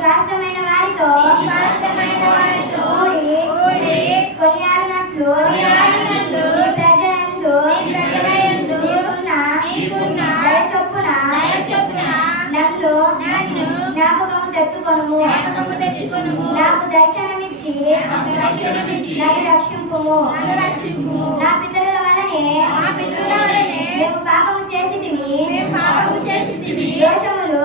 స్వాస్థ్యమైన వారితో కూడి కొనియాడినట్లు నీ ప్రజలందు నీకున్న దయ చొప్పున నన్ను జ్ఞాపకము తెచ్చుకొనుము. నాకు దర్శనమిచ్చి నన్ను రక్షింపుము. నా పితరుల వలనే మేము పాపము చేసితిమి. దోషములు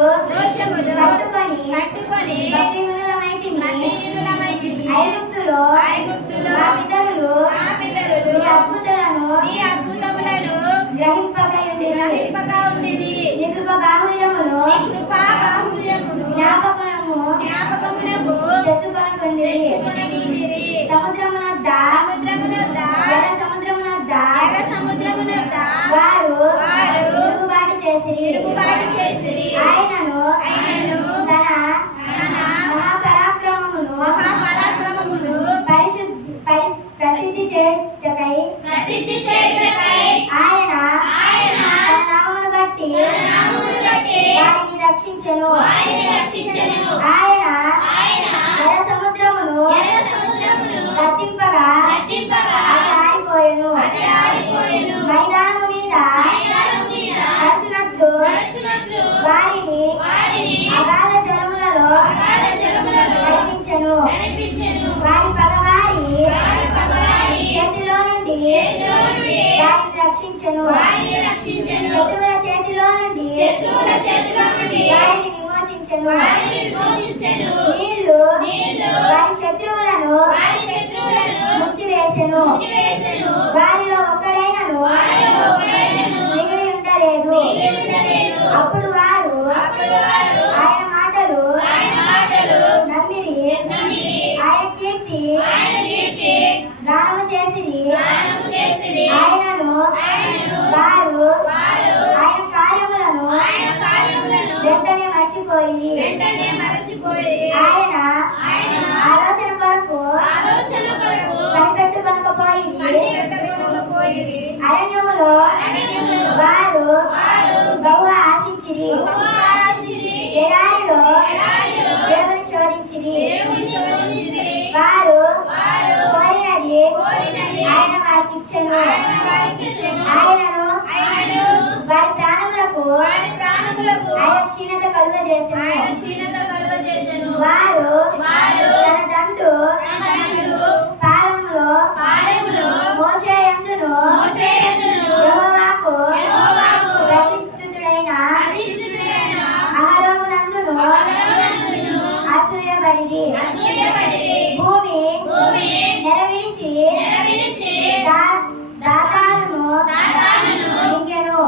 కట్టుకొని భక్తిహీనులమైతిమి. ఐగుప్తులో మా పితరులు నీ అద్భుతములను గ్రహింపగా ఉండిరి. నీ కృప బాహుల్యమును జ్ఞాపకమునకు తెచ్చుకొనకుండిరి. సముద్రమునొద్ద ఎర్ర సముద్రమునొద్ద వారు తిరుగుబాటు చేసిరి. ఆయనను తన మహాపరాక్రమమును ప్రసిద్ధి చేయుటకై ఆయన తన నామమును బట్టి వారిని రక్షించెను. ఆయన ఎర్ర సముద్రమును గద్దింపగా అది ఆరిపోయెను. మైదానము మీద నడుచునట్లు వారిని అగాధ జలములలో నడిపించెను. వారి పగవారి చేతిలో నుండి వారిని రక్షించెను. శత్రువుల చేతిలో నుండి వారిని విమోచించెను. నీళ్లు వారి శత్రువులను ముంచివేసెను. వారిలో ఒక్కడైనను మిగిలి ఉండలేదు. అప్పుడు వారు ఆయన మాటలు నమ్మిరి. ఆయన కీర్తి గానము చేసిరి. ఆయనను వారు ఆయన కార్యములను వెంటనే మర్చిపోయింది. ఆయన ఆలోచన కొరకు కనిపెట్టుకొనకపోయింది. అరణ్యములో వారు బహు ఆశించిరి. ఎడారిలో దేవుని శోధించిరి. వారు కోరినది ఆయన వారికి ఇచ్చెను. ఆయనను వారి ప్రాణములకు ఆయన క్షీణత కలుగజేసెను. వారు తన దండు పాలెములో మోషేయందును యెహోవాకు ప్రతిష్ఠితుడైన అహరోనునందును అసూయపడిరి. భూమి నెరవిడిచి దాతానును మింగెను.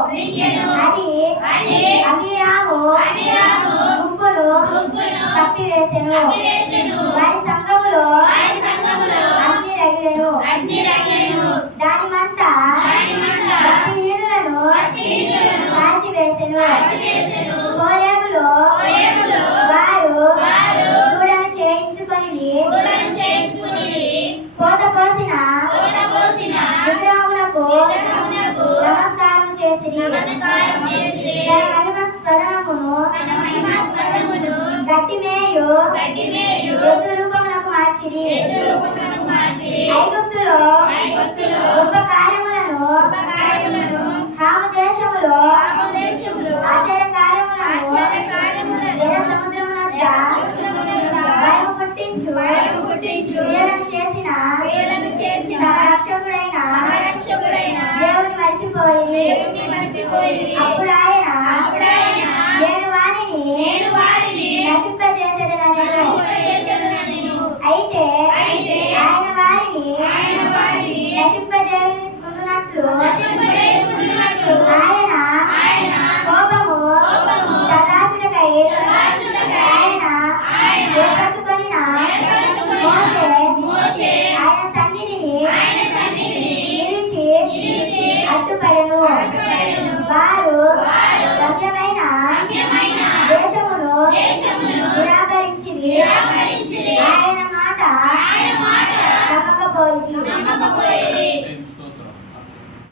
అది అమీరాము గుంపును కప్పివేసెను. వారి సంఘములో అగ్ని రగిలెను. దాని మంట భక్తిహీనులను కాల్చివేసెను. హోరేబులో వారు దూడను చేయించుకొనిరి. కోత పోసిన విగ్రహములకు నమస్కారం చేసిరి.